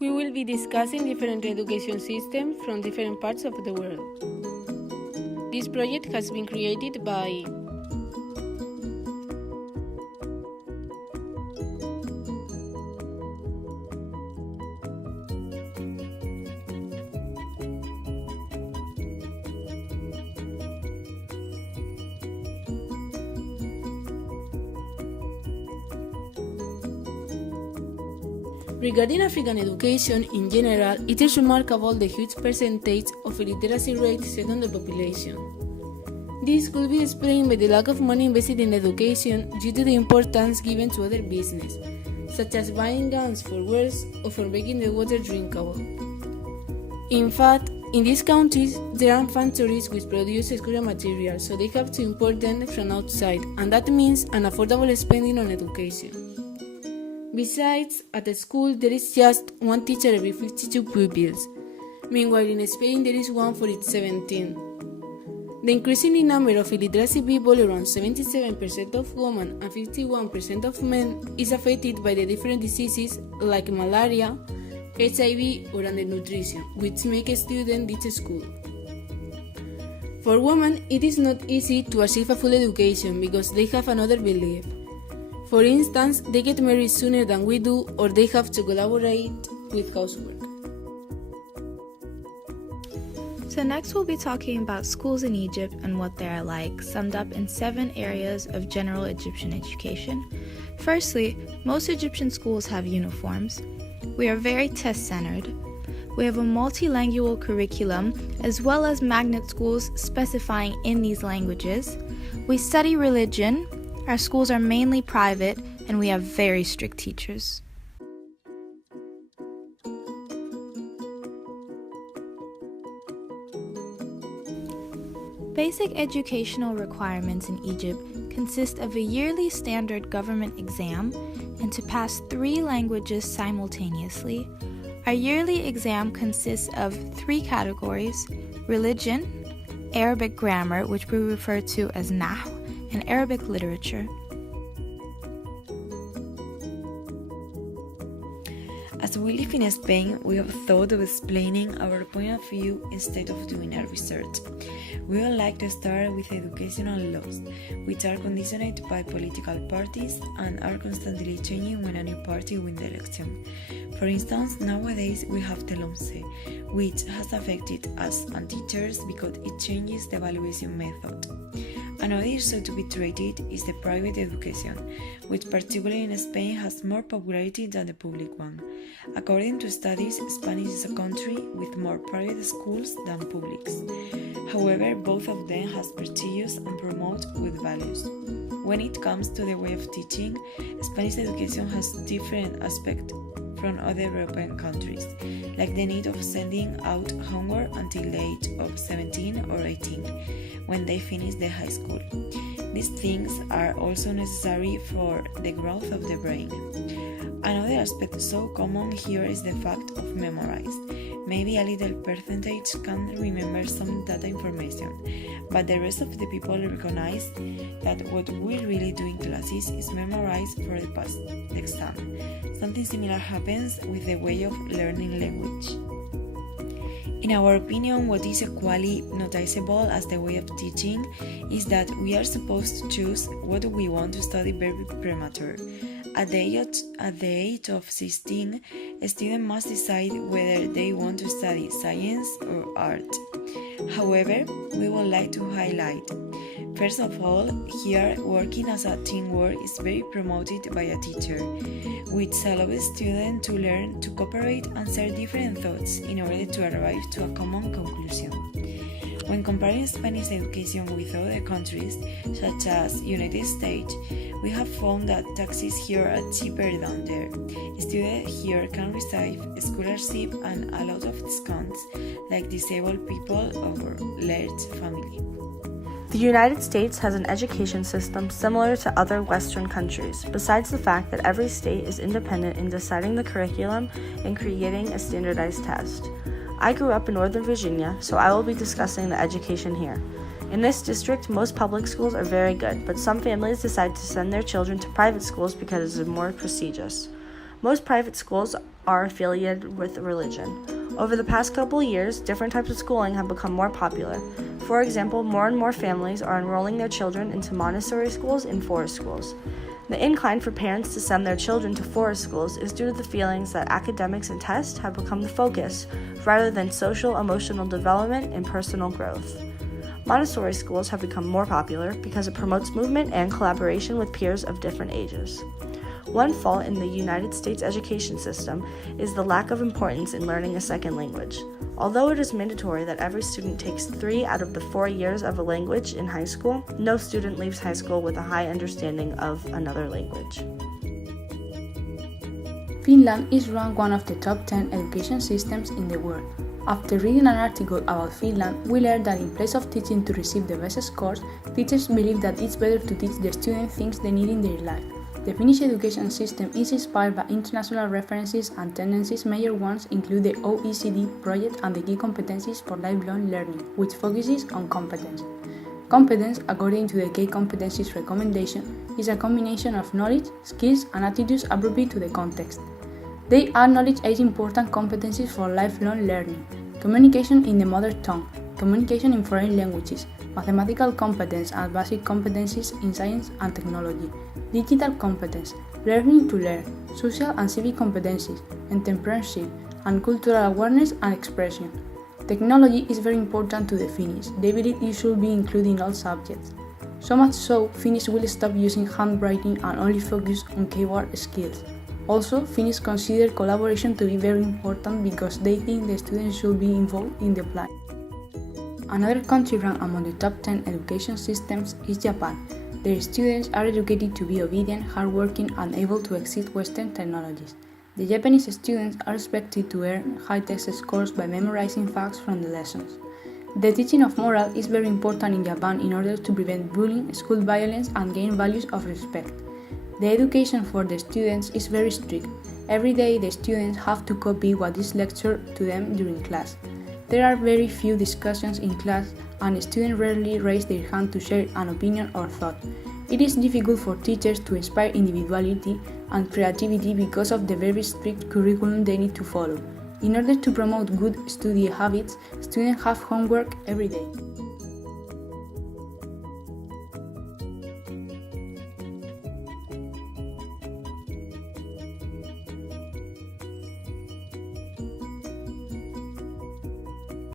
We will be discussing different education systems from different parts of the world. This project has been created by Regarding African education in general, it is remarkable the huge percentage of illiteracy rate set on the population. This could be explained by the lack of money invested in education due to the importance given to other business, such as buying guns for wars or for making the water drinkable. In fact, in these countries, there are factories which produce school materials, so they have to import them from outside, and that means an affordable spending on education. Besides, at a school there is just one teacher every 52 pupils. Meanwhile, in Spain there is one for each 17. The increasing number of illiteracy people, around 77% of women and 51% of men, is affected by the different diseases like malaria, HIV or undernutrition, which make a student ditch school. For women, it is not easy to achieve a full education because they have another belief. For instance, they get married sooner than we do, or they have to collaborate with housework. So next we'll be talking about schools in Egypt and what they are like, summed up in 7 areas of general Egyptian education. Firstly, most Egyptian schools have uniforms. We are very test-centered. We have a multilingual curriculum, as well as magnet schools specifying in these languages. We study religion. Our schools are mainly private, and we have very strict teachers. Basic educational requirements in Egypt consist of a yearly standard government exam and to pass 3 languages simultaneously. Our yearly exam consists of 3 categories: religion, Arabic grammar, which we refer to as Nahu, and Arabic literature. As we live in Spain, we have thought of explaining our point of view instead of doing a research. We would like to start with educational laws, which are conditioned by political parties and are constantly changing when a new party wins the election. For instance, nowadays we have the LOMCE, which has affected us and teachers because it changes the evaluation method. Another issue to be treated is the private education, which particularly in Spain has more popularity than the public one. According to studies, Spain is a country with more private schools than publics. However, both of them have prestigious and promote good values. When it comes to the way of teaching, Spanish education has different aspects from other European countries, like the need of sending out homework until the age of 17 or 18, when they finish the high school. These things are also necessary for the growth of the brain. Another aspect so common here is the fact of memorize. Maybe a little percentage can remember some data information, but the rest of the people recognize that what we really do in classes is memorize for the past exam. Something similar happens with the way of learning language. In our opinion, what is equally noticeable as the way of teaching is that we are supposed to choose what we want to study very premature. At the age of 16, a student must decide whether they want to study science or art. However, we would like to highlight, first of all, here working as a teamwork is very promoted by a teacher, which allows students to learn to cooperate and share different thoughts in order to arrive to a common conclusion. When comparing Spanish education with other countries, such as United States, we have found that taxes here are cheaper than there. Students here can receive a scholarship and a lot of discounts, like disabled people or large family. The United States has an education system similar to other Western countries, besides the fact that every state is independent in deciding the curriculum and creating a standardized test. I grew up in Northern Virginia, so I will be discussing the education here. In this district, most public schools are very good, but some families decide to send their children to private schools because it is more prestigious. Most private schools are affiliated with religion. Over the past couple years, different types of schooling have become more popular. For example, more and more families are enrolling their children into Montessori schools and forest schools. The incline for parents to send their children to forest schools is due to the feelings that academics and tests have become the focus, rather than social, emotional development and personal growth. Montessori schools have become more popular because it promotes movement and collaboration with peers of different ages. One fault in the United States education system is the lack of importance in learning a second language. Although it is mandatory that every student takes 3 out of the 4 years of a language in high school, no student leaves high school with a high understanding of another language. Finland is ranked one of the top 10 education systems in the world. After reading an article about Finland, we learned that in place of teaching to receive the best scores, teachers believe that it's better to teach the students things they need in their life. The Finnish education system is inspired by international references and tendencies. Major ones include the OECD project and the Key Competencies for Lifelong Learning, which focuses on competence. Competence, according to the Key Competencies recommendation, is a combination of knowledge, skills, and attitudes appropriate to the context. They acknowledge 8 important competencies for lifelong learning: communication in the mother tongue, communication in foreign languages, mathematical competence and basic competencies in science and technology, digital competence, learning to learn, social and civic competencies, entrepreneurship, and cultural awareness and expression. Technology is very important to the Finnish. They believe it should be included in all subjects. So much so, Finnish will stop using handwriting and only focus on keyboard skills. Also, Finnish consider collaboration to be very important because they think the students should be involved in the plan. Another country ranked among the top 10 education systems is Japan. Their students are educated to be obedient, hardworking, and able to exceed Western technologies. The Japanese students are expected to earn high test scores by memorizing facts from the lessons. The teaching of moral is very important in Japan in order to prevent bullying, school violence, and gain values of respect. The education for the students is very strict. Every day the students have to copy what is lectured to them during class. There are very few discussions in class and students rarely raise their hand to share an opinion or thought. It is difficult for teachers to inspire individuality and creativity because of the very strict curriculum they need to follow. In order to promote good study habits, students have homework every day.